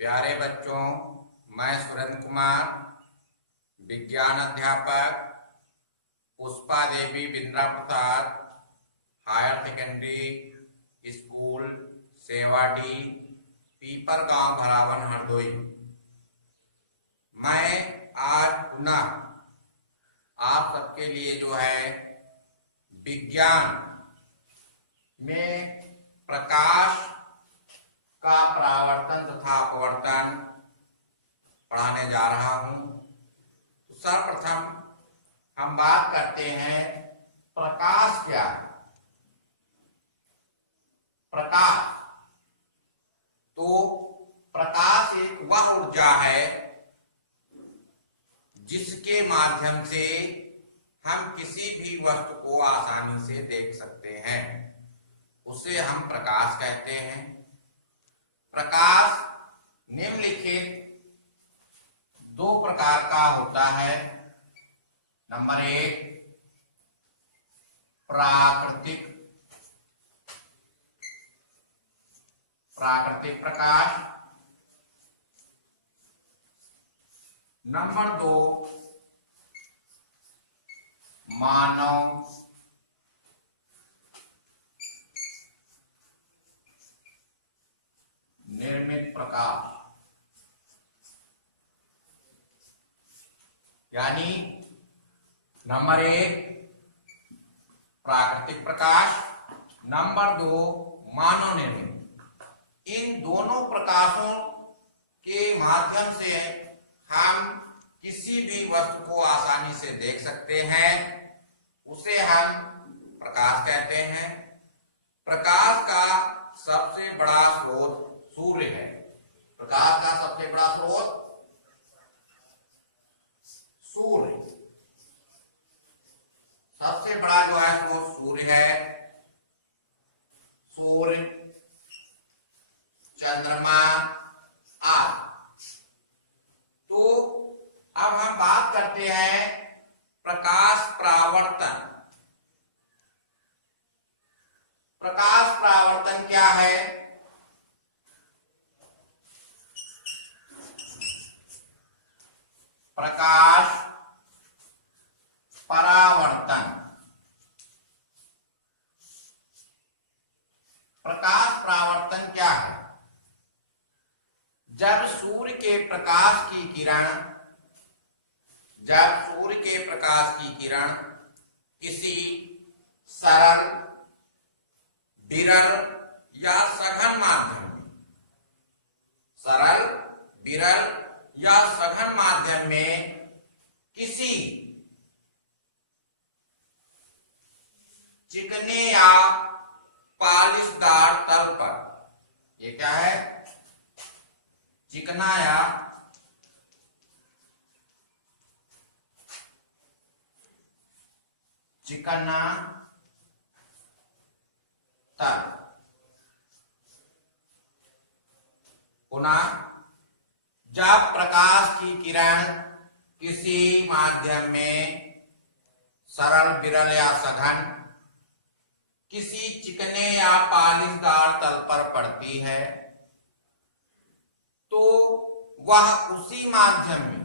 प्यारे बच्चों, मैं सुरेंद्र कुमार, विज्ञान अध्यापक, पुष्पा देवी बिंद्रा प्रसाद हायर सेकेंडरी स्कूल सेवाडी, पीपर गांव, भरावन, हरदोई। मैं आज पुनः आप सबके लिए जो है विज्ञान में प्रकाश का परावर्तन तथा अपवर्तन पढ़ाने जा रहा हूं। तो सर्वप्रथम हम बात करते हैं प्रकाश क्या है। प्रकाश तो प्रकाश एक वह ऊर्जा है जिसके माध्यम से हम किसी भी वस्तु को आसानी से देख सकते हैं, उसे हम प्रकाश कहते हैं। प्रकाश निम्नलिखित दो प्रकार का होता है। नंबर 1 प्राकृतिक प्रकाश। नंबर 2 मानव निर्मित प्रकाश। यानी नंबर 1 प्राकृतिक प्रकाश, नंबर 2 मानव निर्मित। इन दोनों प्रकाशों के माध्यम से हम किसी भी वस्तु को आसानी से देख सकते हैं, उसे हम प्रकाश कहते हैं। प्रकाश का सबसे बड़ा स्रोत सूर्य है। प्रकाश का सबसे बड़ा स्रोत सूर्य, सबसे बड़ा जो है वो सूर्य है। सूर्य, चंद्रमा आदि। तो अब हम बात करते हैं प्रकाश परावर्तन। प्रकाश परावर्तन क्या है? प्रकाश परावर्तन। प्रकाश परावर्तन क्या है? जब सूर्य के प्रकाश की किरण किसी सरल, विरल या सघन माध्यम में किसी चिकने या पालिशदार तल पर, ये क्या है? चिकना या चिकना तल। पुनः जब प्रकाश की किरण किसी माध्यम में सरल, विरल या सघन किसी चिकने या पालिशदार तल पर पड़ती है तो वह उसी माध्यम में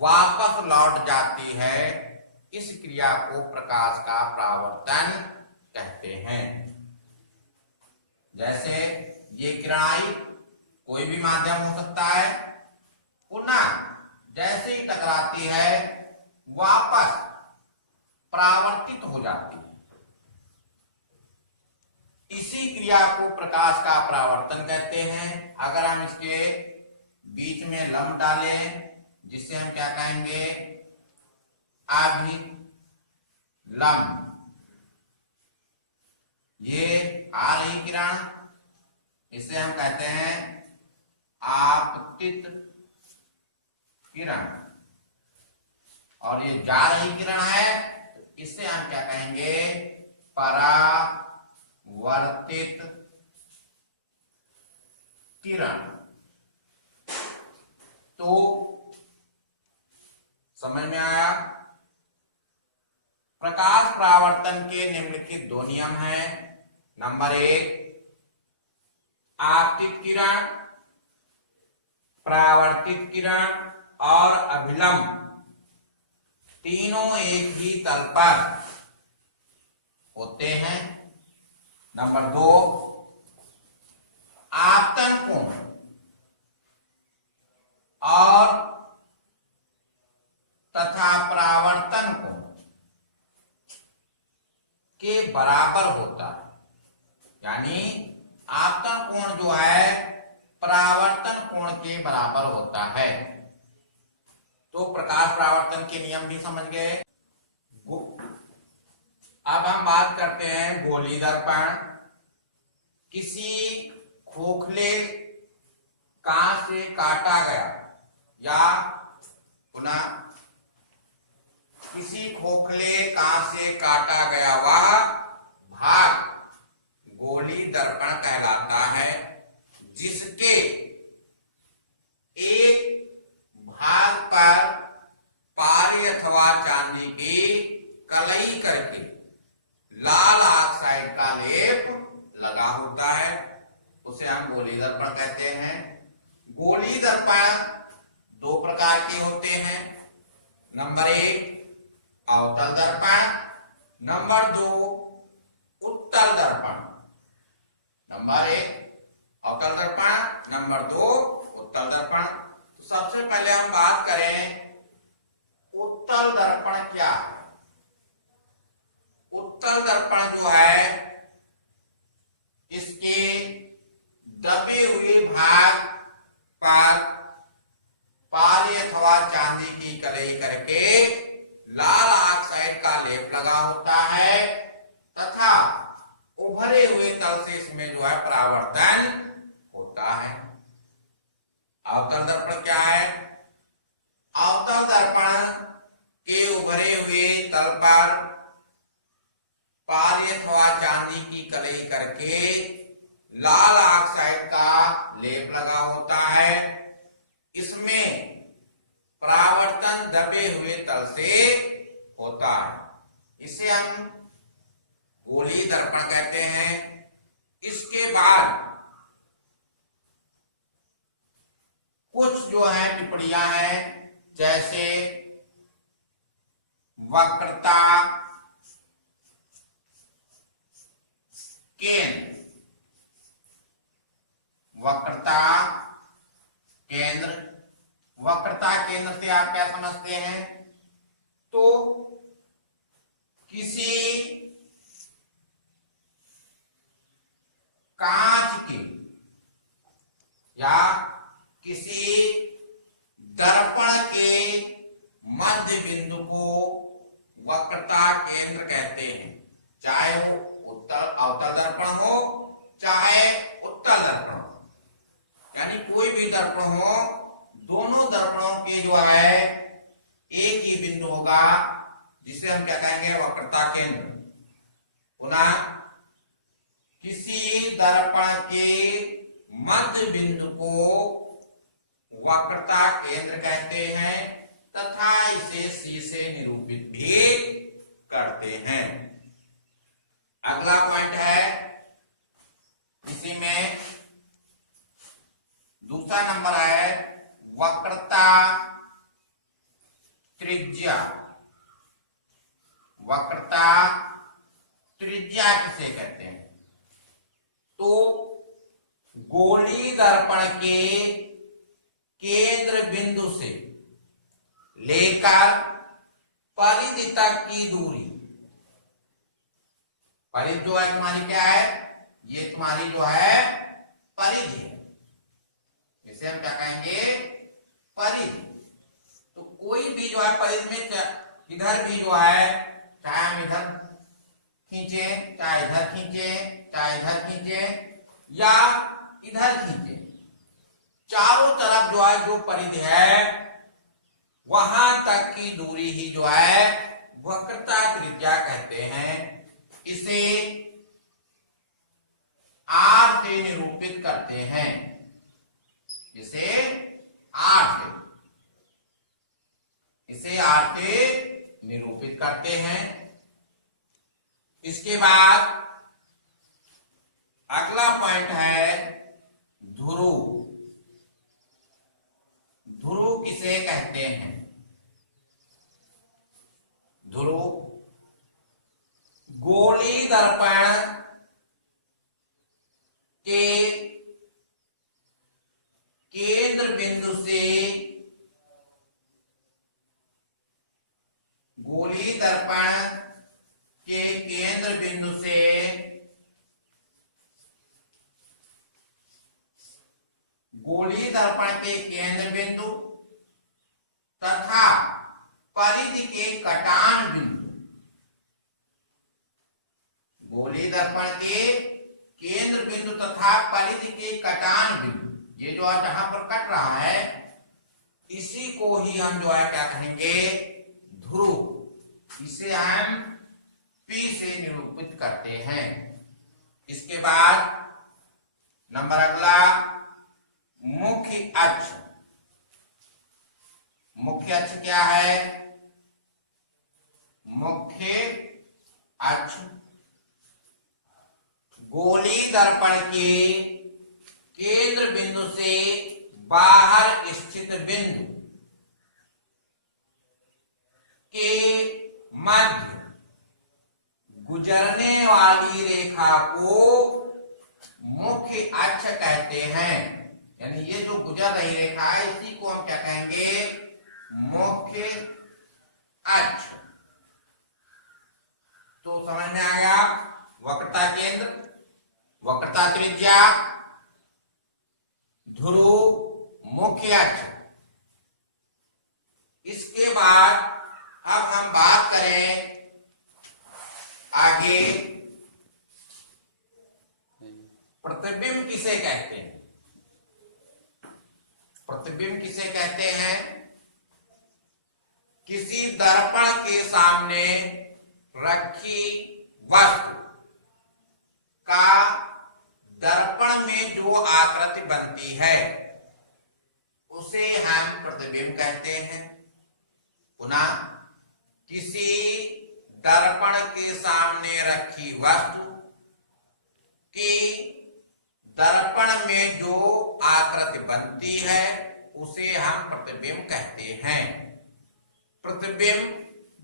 वापस लौट जाती है। इस क्रिया को प्रकाश का परावर्तन कहते हैं। जैसे ये किरण आई, कोई भी माध्यम हो सकता है, पुनः जैसे ही टकराती है वापस परावर्तित हो जाती है। इसी क्रिया को प्रकाश का परावर्तन कहते हैं। अगर हम इसके बीच में लंब डालें, जिससे हम क्या कहेंगे? अभिलंब। ये आ रही किरण, इसे हम कहते हैं आपतित किरण, और ये जा रही किरण है, इसे हम क्या कहेंगे? परावर्तित किरण। तो समझ में आया? प्रकाश परावर्तन के निम्नलिखित दो नियम हैं। नंबर 1 आपतित किरण परावर्तित किरण और अभिलंब तीनों एक ही तल पर होते हैं। नंबर 2, आपतन कोण और तथा परावर्तन कोण के बराबर होता है, यानी आपतन कोण जो है परावर्तन कोण के बराबर होता है। तो प्रकाश परावर्तन के नियम भी समझ गए। अब हम बात करते हैं गोली दर्पण। किसी खोखले कांच से काटा गया या पुनः किसी खोखले कांच से काटा गया वह भाग गोली दर्पण कहलाता है, जिसके एक भाग पर पारी अथवा चांदी की कलई करके लाल ऑक्साइड का लेप लगा होता है, उसे हम गोली दर्पण कहते हैं। गोली दर्पण 2 प्रकार के होते हैं। नंबर 1 अवतल दर्पण, नंबर 2 उत्तल दर्पण। नंबर 1 अवतल दर्पण, नंबर 2 उत्तल दर्पण। तो सबसे पहले हम बात करें उत्तल दर्पण क्या है। उत्तल दर्पण जो है इसके दबे हुए भाग पर पारी अथवा चांदी की कलई करके लाल ऑक्साइड का लेप लगा होता है तथा उभरे हुए तल से इसमें जो है परावर्तन होता है। अवतल दर्पण क्या है? अवतल दर्पण के उभरे हुए तल पर पारी अथवा चांदी की कलई करके लाल ऑक्साइड का लेप लगा होता है। इसमें परावर्तन दबे हुए तल से होता है, इसे हम गोली दर्पण कहते हैं। इसके बाद कुछ जो है टिप्पणियां हैं, जैसे वक्रता, केंद्र। वक्रता केंद्र, वक्रता केंद्र से आप क्या समझते हैं? तो किसी कांच के या किसी दर्पण के मध्य बिंदु को वक्रता केंद्र कहते हैं, चाहे वो अवतल दर्पण हो चाहे उत्तल दर्पण हो। यानी कोई भी दर्पण हो, दोनों दर्पणों के जो है एक ही बिंदु होगा, जिसे हम क्या कहेंगे? वक्रता केंद्र। पुनः किसी दर्पण के मध्य बिंदु को वक्रता केंद्र कहते हैं तथा इसे C से निरूपित भी करते हैं। अगला पॉइंट है, इसी में दूसरा नंबर है वक्रता त्रिज्या। वक्रता त्रिज्या किसे कहते हैं? तो गोली दर्पण के केंद्र बिंदु से लेकर परिधि तक की दूरी, परिधि जो है तुम्हारी क्या है? ये तुम्हारी जो है परिधि है, इसे हम क्या कहेंगे? परिधि। तो कोई भी जो है परिधि में इधर भी जो है, चाहे हम इधर खींचे, चाहे इधर खींचे, चाहे इधर खींचे या इधर खींचे, चारों तरफ जो है जो परिधि है वहां तक की दूरी ही जो है वक्रता त्रिज्या कहते हैं। इसे R से निरूपित करते हैं, इसे R से निरूपित करते हैं। इसके बाद अगला पॉइंट है ध्रुव। किसे कहते हैं? ध्रुव गोली दर्पण के केंद्र बिंदु से गोली दर्पण के केंद्र बिंदु से गोली दर्पण के केंद्र बिंदु तथा परिधि के कटान बिंदु, गोली दर्पण के केंद्र बिंदु तथा परिधि के कटान बिंदु, ये जो आज जहां पर कट रहा है इसी को ही हम जो है क्या कहेंगे? ध्रुव। इसे हम P से निरूपित करते हैं। इसके बाद नंबर अगला मुख्य अक्ष। मुख्य अक्ष क्या है? मुख्य अक्ष गोली दर्पण के केंद्र बिंदु से बाहर स्थित बिंदु के मध्य गुजरने वाली रेखा को मुख्य अक्ष कहते हैं। यानी ये जो गुजर रही रेखा है इसी को हम क्या कहेंगे? मुख्य अक्ष। तो समझ में आ गया? वक्रता केंद्र, वक्रता त्रिज्या, ध्रुव, मुख्य अक्ष। इसके बाद अब हम बात करें आगे प्रतिबिंब किसे कहते हैं? प्रतिबिंब किसे कहते हैं? किसी दर्पण के सामने रखी वस्तु का दर्पण में जो आकृति बनती है उसे हम प्रतिबिंब कहते हैं। पुनः किसी दर्पण के सामने रखी वस्तु की दर्पण में जो आकृति बनती है उसे हम प्रतिबिंब कहते हैं। प्रतिबिंब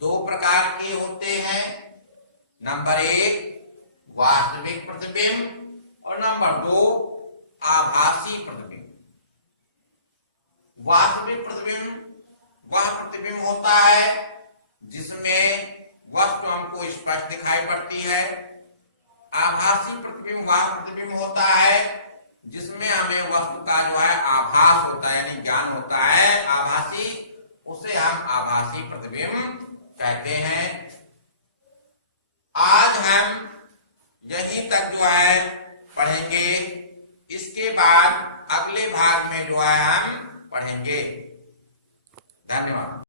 दो प्रकार के होते हैं। नंबर 1 वास्तविक प्रतिबिंब और नंबर 2 आभासी प्रतिबिंब। वास्तविक प्रतिबिंब वह प्रतिबिंब होता है जिसमें वस्तु हमको स्पष्ट दिखाई पड़ती है। आभासी प्रतिबिंब वह प्रतिबिंब होता है जिसमें हमें वस्तु का जो है आभास होता है, यानी ज्ञान होता है आभासी, उसे हम आभासी प्रतिबिंब कहते हैं। आज हम यहीं तक जो है पढ़ेंगे। इसके बाद अगले भाग में जो है हम पढ़ेंगे। धन्यवाद।